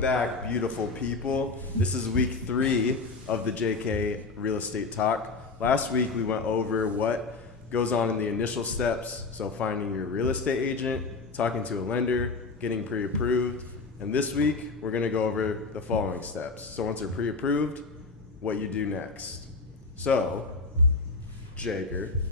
Welcome back, beautiful people. This is week 3 of the JK Real Estate Talk. Last week we went over what goes on in the initial steps, so finding your real estate agent, talking to a lender, getting pre-approved, and this week we're going to go over the following steps. So once you're pre-approved, what you do next. So, Jaeger,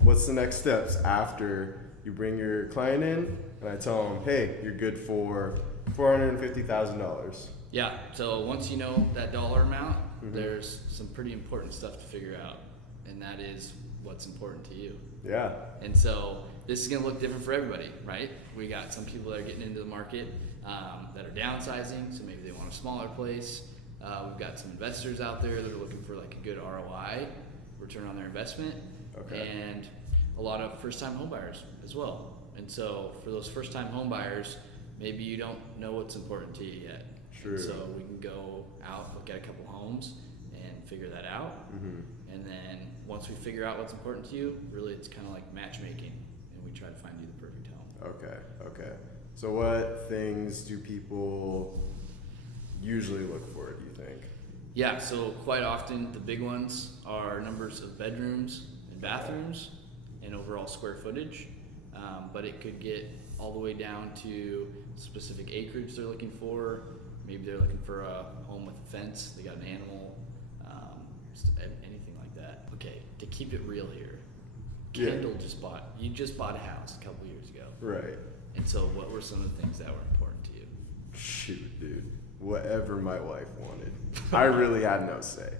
what's the next steps after you bring your client in and I tell them, hey, you're good for $450,000? Yeah, so once you know that dollar amount, there's some pretty important stuff to figure out, and that is what's important to you. Yeah. And so this is going to look different for everybody, right? We got some people that are getting into the market that are downsizing, so maybe they want a smaller place. We've got some investors out there that are looking for like a good ROI, return on their investment, and a lot of first-time home buyers as well. And so for those first-time home buyers, maybe you don't know what's important to you yet. True. And so we can go out, look at a couple homes, and figure that out. And then once we figure out what's important to you, really it's kind of like matchmaking, and we try to find you the perfect home. Okay. So what things do people usually look for, do you think? Yeah, so quite often the big ones are numbers of bedrooms and bathrooms and overall square footage, but it could get all the way down to specific acreage they're looking for. Maybe they're looking for a home with a fence, they got an animal, just anything like that. Okay, to keep it real here, Kendall you just bought a house a couple years ago. Right. And so what were some of the things that were important to you? Shoot, dude. Whatever my wife wanted. I really had no say.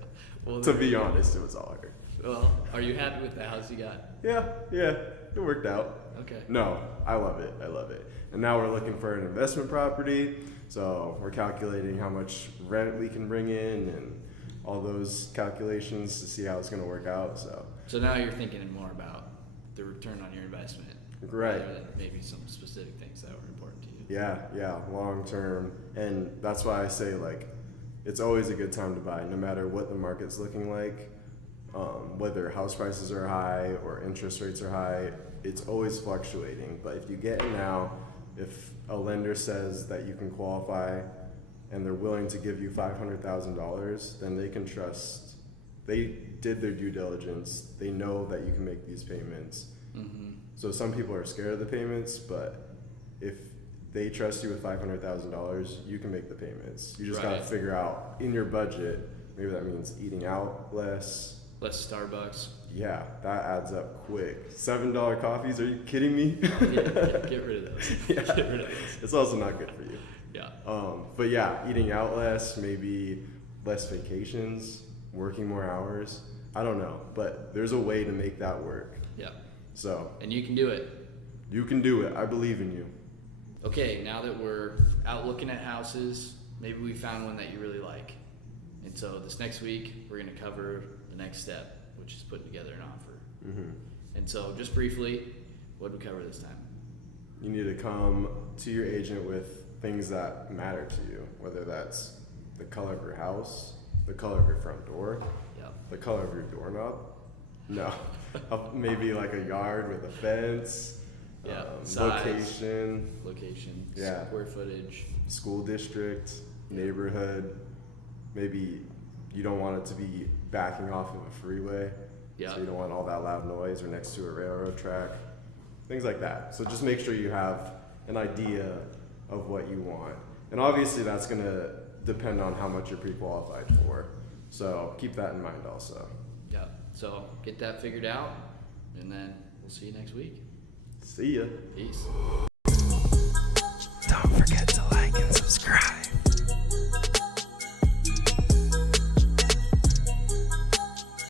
Well, to be honest, it was all her. Well, are you happy with the house you got? Yeah, it worked out. Okay. No, I love it. And now we're looking for an investment property, so we're calculating how much rent we can bring in and all those calculations to see how it's going to work out. So now you're thinking more about the return on your investment, right? Rather than maybe some specific things that were important to you. Yeah, long term, and that's why I say like it's always a good time to buy, no matter what the market's looking like. Whether house prices are high or interest rates are high, it's always fluctuating. But if you get in now, if a lender says that you can qualify and they're willing to give you $500,000, then they can trust. They did their due diligence. They know that you can make these payments. So some people are scared of the payments, but if they trust you with $500,000, you can make the payments. You just got to figure out in your budget. Maybe that means eating out less. Less Starbucks. Yeah, that adds up quick. $7 coffees? Are you kidding me? Yeah, get rid of those. Yeah. Get rid of those. It's also not good for you. Yeah. But yeah, eating out less, maybe less vacations, working more hours. I don't know, but there's a way to make that work. Yeah. So. And you can do it. You can do it. I believe in you. Okay, now that we're out looking at houses, maybe we found one that you really like. And so this next week, we're going to cover the next step, which is putting together an offer. And so just briefly, what did we cover this time? You need to come to your agent with things that matter to you, whether that's the color of your house, the color of your front door, the color of your doorknob. No, maybe like a yard with a fence. Size, location, square footage, school district, neighborhood. Maybe you don't want it to be backing off of a freeway, so you don't want all that loud noise, or next to a railroad track, things like that. So just make sure you have an idea of what you want, and obviously that's going to depend on how much you're pre-qualified for. So keep that in mind also. Yeah. So get that figured out, and then we'll see you next week. See ya. Peace.